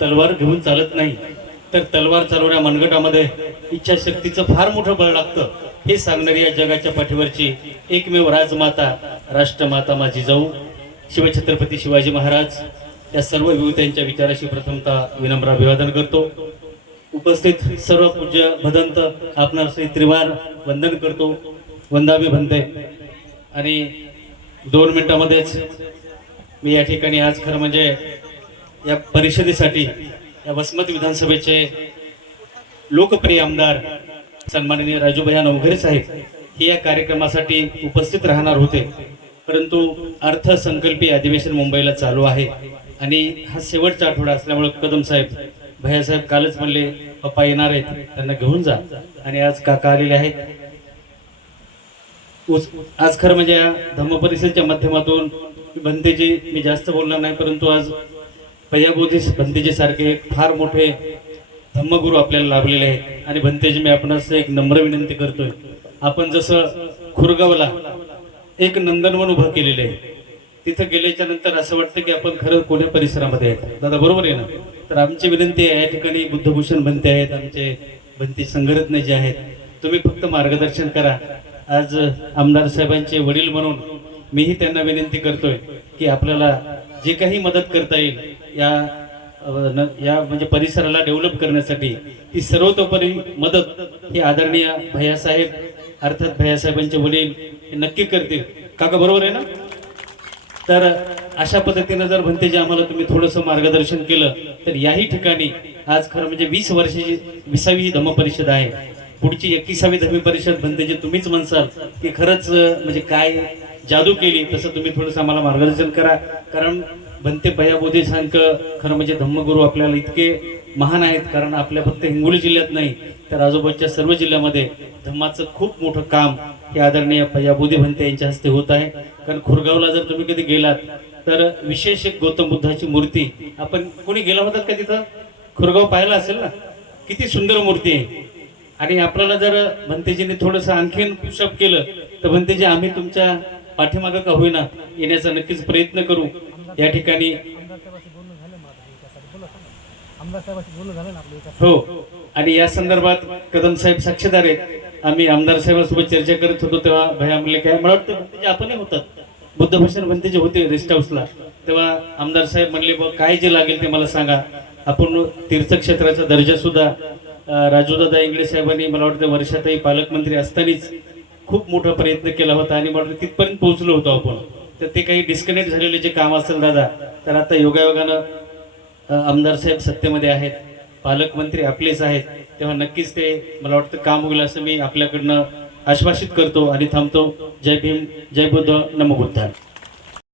तलवार घेऊन चालत नाही, तर तलवार चालवण्या मनगटामध्ये इच्छाशक्तीचं फार मोठं बळ लागतं हे सांगणारी या जगाच्या पाठीवरची एकमेव राजमाता राष्ट्रमाता माझी जाऊ शिवछत्रपती शिवाजी महाराज या सर्व विभूत्यांच्या विचाराशी प्रथमतः विनम्र अभिवादन करतो। उपस्थित सर्व पूज्य भदंत आपणास त्रिवार वंदन करतो, वंदामी म्हणते। आणि 2 मिनिटांमध्येच मी या ठिकाणी आज खरं म्हणजे या परिषदेसाठी या वसमत विधानसभेचे लोकप्रिय आमदार सन्माननीय राजूभैया नवघरे साहेब हे या कार्यक्रमासाठी उपस्थित राहणार होते, परंतु अर्थसंकल्पीय अधिवेशन मुंबईला चालू आहे आणि हा शेवटचा आठवडा असल्यामुळे कदम साहेब भैयासाहेब कालच म्हणले पप्पा येणार आहेत, त्यांना घेऊन जा, आणि आज काका आलेले आहेत। आज खरं म्हणजे या धम्म परिषदेच्या माध्यमातून भंतेजी मी जास्त बोलणार नाही, परंतु आज भैयाबोधी भंतेजी सारखे फार मोठे धम्मगुरू आपल्याला लाभलेले आहेत। आणि भंतेजी मी आपणास एक नम्र विनंती करतोय, आपण जसं खुरगावला एक नंदनवन उभं केलेलं आहे, तिथं गेल्याच्या नंतर असं वाटतं की आपण खरं कोण्या परिसरामध्ये आहेत दादा, बरोबर आहे ना? तर आमची विनंती आहे, या ठिकाणी बुद्धभूषण भंते आहेत, आमचे भंते संघरत्न जे आहेत, तुम्ही फक्त मार्गदर्शन करा। आज आमदार साहेबांचे वडील म्हणून मीही त्यांना विनंती करतोय की आपल्याला जे काही मदत करता येईल या म्हणजे परिसराला डेव्हलप करण्यासाठी ती सर्वतोपरी मदत ही आदरणीय भैयासाहेब अर्थात भैयासाहेबांचे वडील हे नक्की करतील। काका बरोबर आहे ना? तर अशा पद्धतीनं जर भंतेजी आम्हाला तुम्ही थोडंसं मार्गदर्शन केलं तर याही ठिकाणी आज खरं म्हणजे 20 वर्षाची 20वी धम्म परिषद आहे, पुढची 21वी धम्म परिषद भंतेजी तुम्हीच म्हणसाल की खरंच म्हणजे काय जादू केली, तसं तुम्ही थोडंसं आम्हाला मार्गदर्शन करा। कारण भंते भैयाबोधी सारखं खरं म्हणजे धम्मगुरू आपल्याला इतके महान आहेत, कारण आपल्या फक्त हिंगोली जिल्ह्यात नाही तर आजूबाजूच्या सर्व जिल्ह्यामध्ये धम्माचं खूप मोठं काम हे आदरणीय भैयाबोधी भंते यांच्या हस्ते होत आहे। कारण खुरगावला जर तुम्ही कधी गेलात तर विशेष एक गौतम बुद्धाची मूर्ती, आपण कोणी गेला होतात का तिथं? खुरगाव पाहिला असेल ना, किती सुंदर मूर्ती आहे। आणि आपल्याला जर भंतेजीने थोडंसं आणखीन पुशअप केलं तर भंतेजी आम्ही तुमच्या पाठीमागं का होईना येण्याचा नक्कीच प्रयत्न करू। या ठिकाणी हो, आणि या संदर्भात कदम साहेब साक्षीदार आहेत। आम्ही आमदार साहेबांसोबत चर्चा करत होतो तेव्हा भैया म्हणले काय, मला वाटतं भंतेजी आपणही होतात, बुद्धभूषण भंतेजी होते रेस्ट हाऊसला, तेव्हा आमदार साहेब म्हणले बघ काय जे लागेल ते मला सांगा, आपण तीर्थक्षेत्राचा दर्जा सुद्धा राजूदादा इंगळे साहेबांनी मला वाटतं वर्षातही पालकमंत्री असतानाच खूप मोठा प्रयत्न केला होता आणि मला वाटतं तिथपर्यंत पोहोचलो होतो आपण। तर ते काही डिस्कनेक्ट झालेले जे काम असेल दादा, तर आता योगायोगानं आमदार साहेब सत्तेमध्ये आहेत, पालकमंत्री आपलेच आहेत, तेव्हा नक्कीच ते मला वाटतं काम होईल असं मी आपल्याकडनं आश्वासित करतो आणि थांबतो। जय भीम, जय बुद्ध, नमो बुद्धाय।